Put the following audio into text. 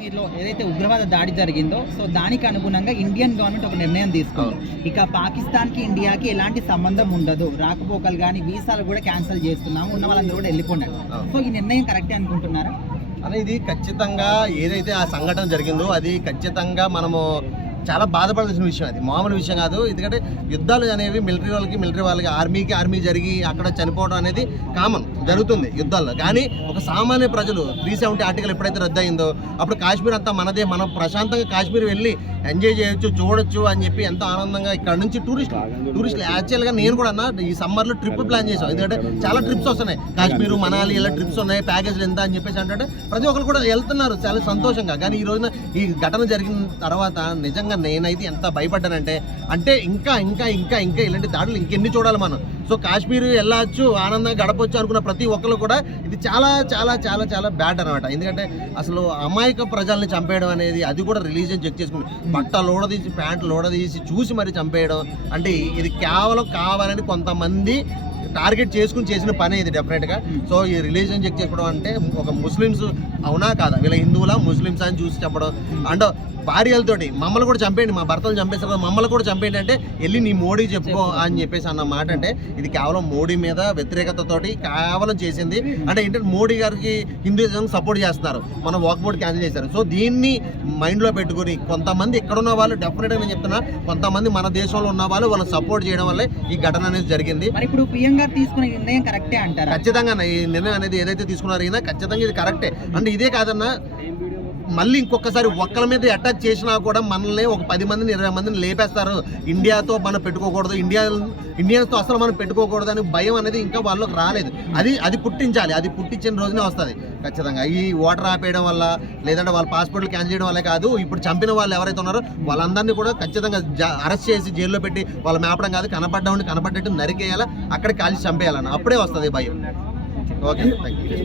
కాశ్మీర్లో ఏదైతే ఉగ్రవాద దాడి జరిగిందో సో దానికి అనుగుణంగా ఇండియన్ గవర్నమెంట్ ఒక నిర్ణయం తీసుకుంది. ఇక పాకిస్తాన్కి ఇండియాకి ఎలాంటి సంబంధం ఉండదు, రాకపోకలు కానీ వీసాలు కూడా క్యాన్సిల్ చేస్తున్నాము, ఉన్న వాళ్ళందరూ కూడా వెళ్ళిపోయినారు. సో ఈ నిర్ణయం కరెక్టే అనుకుంటున్నారా? అదే ఇది ఖచ్చితంగా ఏదైతే ఆ సంఘటన జరిగిందో అది ఖచ్చితంగా మనము చాలా బాధపడాల్సిన విషయం. అది మామూలు విషయం కాదు. ఎందుకంటే యుద్ధాలు అనేవి మిలిటరీ వాళ్ళకి ఆర్మీ జరిగి అక్కడ చనిపోవడం అనేది కామన్ జరుగుతుంది యుద్ధాల్లో. కానీ ఒక సామాన్య ప్రజలు 370 ఆర్టికల్ ఎప్పుడైతే రద్దు అయిందో అప్పుడు కాశ్మీర్ అంతా మనదే, మనం ప్రశాంతంగా కాశ్మీర్ వెళ్ళి ఎంజాయ్ చేయొచ్చు, చూడొచ్చు అని చెప్పి ఎంతో ఆనందంగా ఇక్కడ నుంచి టూరిస్టులు యాక్చువల్గా నేను కూడా ఈ సమ్మర్లో ట్రిప్ ప్లాన్ చేసాం. ఎందుకంటే చాలా ట్రిప్స్ వస్తున్నాయి, కాశ్మీర్ మనాలి ఇలా ట్రిప్స్ ఉన్నాయి, ప్యాకేజ్లు ఎంత అని చెప్పేసి అంటే ప్రతి ఒక్కరు కూడా వెళ్తున్నారు చాలా సంతోషంగా. కానీ ఈ రోజున ఈ ఘటన జరిగిన తర్వాత నిజంగా నేనైతే ఎంత భయపడ్డానంటే ఇంకా ఇలాంటి దాడులు ఇంకెన్ని చూడాలి మనం. సో కాశ్మీర్ వెళ్ళచ్చు, ఆనందంగా గడపచ్చు అనుకున్న ప్రతి ఒక్కరు కూడా ఇది చాలా చాలా చాలా చాలా బ్యాడ్ అనమాట. ఎందుకంటే అసలు అమాయక ప్రజల్ని చంపేయడం అనేది, అది కూడా రిలీజియన్ చెక్ చేసుకుని బట్ట లోడదీసి ప్యాంటు లోడదీసి చూసి మరి చంపేయడం అంటే ఇది కేవలం కావాలని కొంతమంది టార్గెట్ చేసుకుని చేసిన పని ఇది డెఫినెట్గా. సో ఈ రిలీజియన్ చెక్ చేసుకోవడం అంటే ఒక ముస్లిమ్స్ అవునా కాదా, వీళ్ళ హిందువులా ముస్లిమ్స్ అని చూసి చెప్పడం. అండ్ భార్యలతోటి మమ్మల్ని కూడా చంపేయండి, మా భర్తలు చంపేస్తారు కదా మమ్మల్ని కూడా చంపేయండి అంటే వెళ్ళి నీ మోడీ చెప్పుకో అని చెప్పేసి అన్న మాట. అంటే ఇది కేవలం మోడీ మీద వ్యతిరేకతతోటి కేవలం చేసింది. అంటే ఏంటంటే మోడీ గారికి హిందూయిజం సపోర్ట్ చేస్తున్నారు, మన వాక్ బోర్డ్ క్యాన్సిల్ చేశారు. సో దీన్ని మైండ్లో పెట్టుకుని కొంతమంది ఎక్కడున్న వాళ్ళు డెఫినెట్గా నేను చెప్తున్నా, కొంతమంది మన దేశంలో ఉన్న వాళ్ళు సపోర్ట్ చేయడం వల్లే ఈ ఘటన అనేది జరిగింది. మరి ఇప్పుడు పిఎం గారు తీసుకున్న నిర్ణయం కరెక్టే అంటారా? ఖచ్చితంగా ఈ నిర్ణయం అనేది ఏదైతే తీసుకున్నారో అయినా ఖచ్చితంగా ఇది కరెక్టే. అంటే ఇదే కాదన్నా మళ్ళీ ఇంకొకసారి ఒక్కల మీద అటాక్ చేసినా కూడా మనల్ని ఒక 10 మందిని 20 మందిని లేపేస్తారు. ఇండియాతో మనం పెట్టుకోకూడదు, ఇండియన్స్తో అసలు మనం పెట్టుకోకూడదు అని భయం అనేది ఇంకా వాళ్ళకి రాలేదు. అది పుట్టించాలి, అది పుట్టించిన రోజునే వస్తుంది ఖచ్చితంగా. ఈ ఓటర్ ఆపేయడం వల్ల లేదంటే వాళ్ళ పాస్పోర్ట్లు క్యాన్సిల్ చేయడం వల్లే కాదు, ఇప్పుడు చంపిన వాళ్ళు ఎవరైతే ఉన్నారో వాళ్ళందరినీ కూడా ఖచ్చితంగా అరెస్ట్ చేసి జైల్లో పెట్టి వాళ్ళు మేపడం కాదు, కనపడ్డట్టు నరికేయాలా, అక్కడ కాల్చి చంపేయాలన్న అప్పుడే వస్తుంది భయం. Okay, thank you.